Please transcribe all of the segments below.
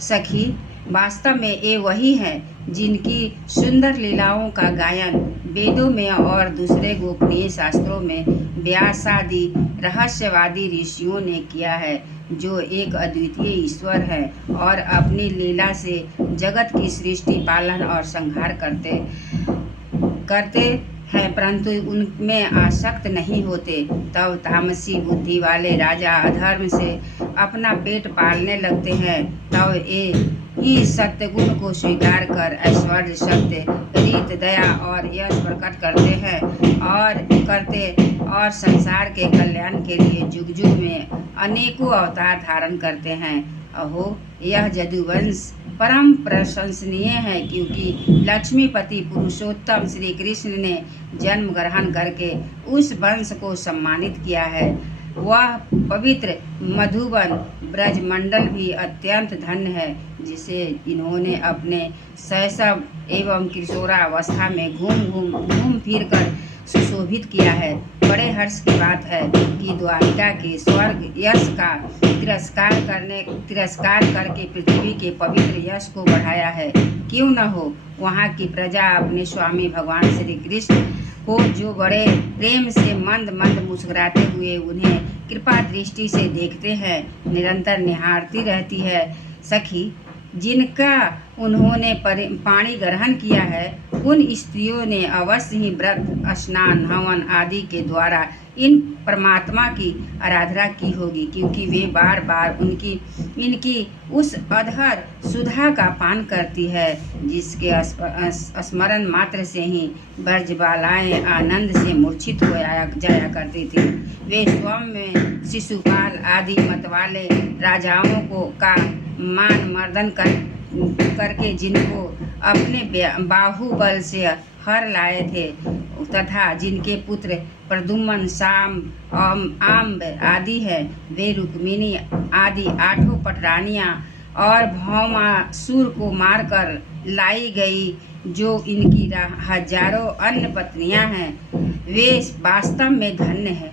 सखी, वास्तव में ये वही हैं जिनकी सुंदर लीलाओं का गायन वेदों में और दूसरे गोपनीय शास्त्रों में व्यासादि रहस्यवादी ऋषियों ने किया है, जो एक अद्वितीय ईश्वर है और अपनी लीला से जगत की सृष्टि, पालन और संहार करते करते हैं, परंतु उनमें आसक्त नहीं होते। तब तामसी बुद्धि वाले राजा अधर्म से अपना पेट पालने लगते हैं। तब ये ही सत्य गुण को स्वीकार कर ऐश्वर्य, सत्य, रीत, दया और यश प्रकट करते और संसार के कल्याण के लिए जुग जुग में अनेकों अवतार धारण करते हैं। अहो, यह यदुवंश परम प्रशंसनीय है, क्योंकि लक्ष्मीपति पुरुषोत्तम श्री कृष्ण ने जन्म ग्रहण करके उस वंश को सम्मानित किया है। वह पवित्र मधुबन ब्रजमंडल भी अत्यंत धन्य है, जिसे इन्होंने अपने शैशव एवं किशोरावस्था में घूम फिर कर सुशोभित किया है। बड़े हर्ष की बात है कि द्वारिका के स्वर्ग यश का तिरस्कार करके पृथ्वी के पवित्र यश को बढ़ाया है। क्यों न हो, वहाँ की प्रजा अपने स्वामी भगवान श्री कृष्ण को जो बड़े प्रेम से मंद मंद मुस्कुराते हुए उन्हें कृपा दृष्टि से देखते हैं, निरंतर निहारती रहती है। सखी, जिनका उन्होंने पाणी ग्रहण किया है, उन स्त्रियों ने अवश्य ही व्रत, स्नान, हवन आदि के द्वारा इन परमात्मा की आराधना की होगी, क्योंकि वे बार बार इनकी उस अधर सुधा का पान करती है, जिसके स्मरण मात्र से ही ब्रजबालाएं आनंद से मूर्छित हो जाया करती थी। वे स्वयं में शिशुपाल आदि मतवाले राजाओं का मान मर्दन करके जिनको अपने बाहुबल से हर लाए थे, तथा जिनके पुत्र प्रद्युम्न, साम, आम्ब आदि है, वे रुक्मिणी आदि 8 पटरानियां और भौमासुर को मारकर लाई गई, जो इनकी हजारों अन्य पत्नियां हैं। वे वास्तव में धन्य हैं,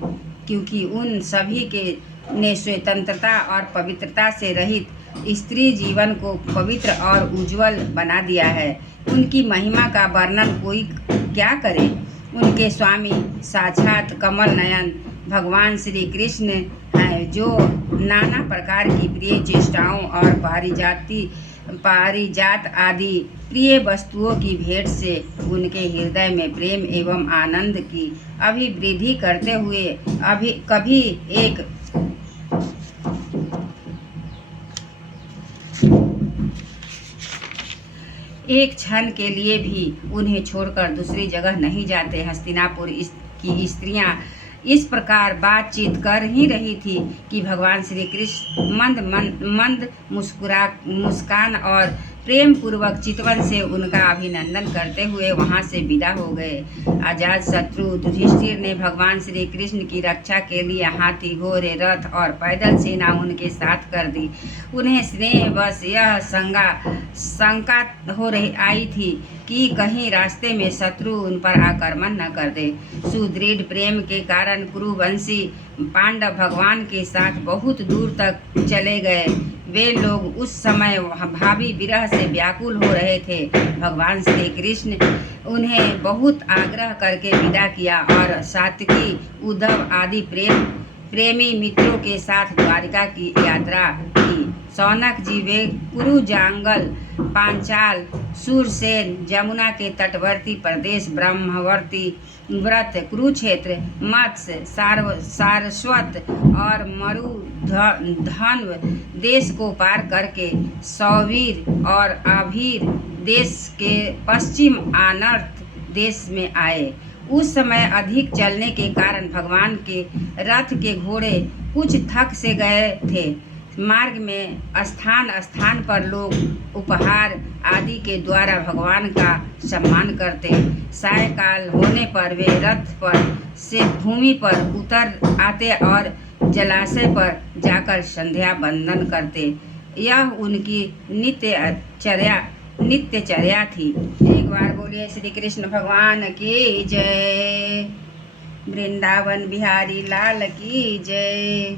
क्योंकि उन सभी के ने स्वतंत्रता और पवित्रता से रहित स्त्री जीवन को पवित्र और उज्जवल बना दिया है। उनकी महिमा का वर्णन कोई क्या करे। उनके स्वामी साक्षात कमल नयन भगवान श्री कृष्ण हैं, जो नाना प्रकार की प्रिय चेष्टाओं और पारिजात आदि प्रिय वस्तुओं की भेंट से उनके हृदय में प्रेम एवं आनंद की अभिवृद्धि करते हुए कभी एक क्षण के लिए भी उन्हें छोड़कर दूसरी जगह नहीं जाते। हस्तिनापुर की स्त्रियां इस प्रकार बातचीत कर ही रही थी कि भगवान श्री कृष्ण मंद मुस्कान और प्रेम पूर्वक चितवन से उनका अभिनंदन करते हुए वहां से विदा हो गए। अजात शत्रु युधिष्ठिर ने भगवान श्री कृष्ण की रक्षा के लिए हाथी, घोड़े, रथ और पैदल सेना उनके साथ कर दी। उन्हें स्नेह बस यह शंका हो रही आई थी कि कहीं रास्ते में शत्रु उन पर आक्रमण न कर दे। सुदृढ़ प्रेम के कारण कुरुवंशी पांडव भगवान के साथ बहुत दूर तक चले गए। वे लोग उस समय भावी विरह से व्याकुल हो रहे थे। भगवान श्री कृष्ण उन्हें बहुत आग्रह करके विदा किया और सात्विकी, उद्धव आदि प्रेमी मित्रों के साथ द्वारिका की यात्रा की। शौनक जी वे कुरु, जांगल, पांचाल, सूरसेन, जमुना के तटवर्ती प्रदेश, ब्रह्मवर्ती व्रत, कुरुक्षेत्र, मत्स्य, सारस्वत और मरुधन्व देश को पार करके सौवीर और आभीर देश के पश्चिम अनर्थ देश में आए। उस समय अधिक चलने के कारण भगवान के रथ के घोड़े कुछ थक से गए थे। मार्ग में स्थान पर लोग उपहार आदि के द्वारा भगवान का सम्मान करते। सायंकाल होने पर वे रथ पर से भूमि पर उतर आते और जलाशय पर जाकर संध्या वंदन करते। यह उनकी नित्यचर्या थी। एक बार बोलिए श्री कृष्ण भगवान की जय। वृंदावन बिहारी लाल की जय।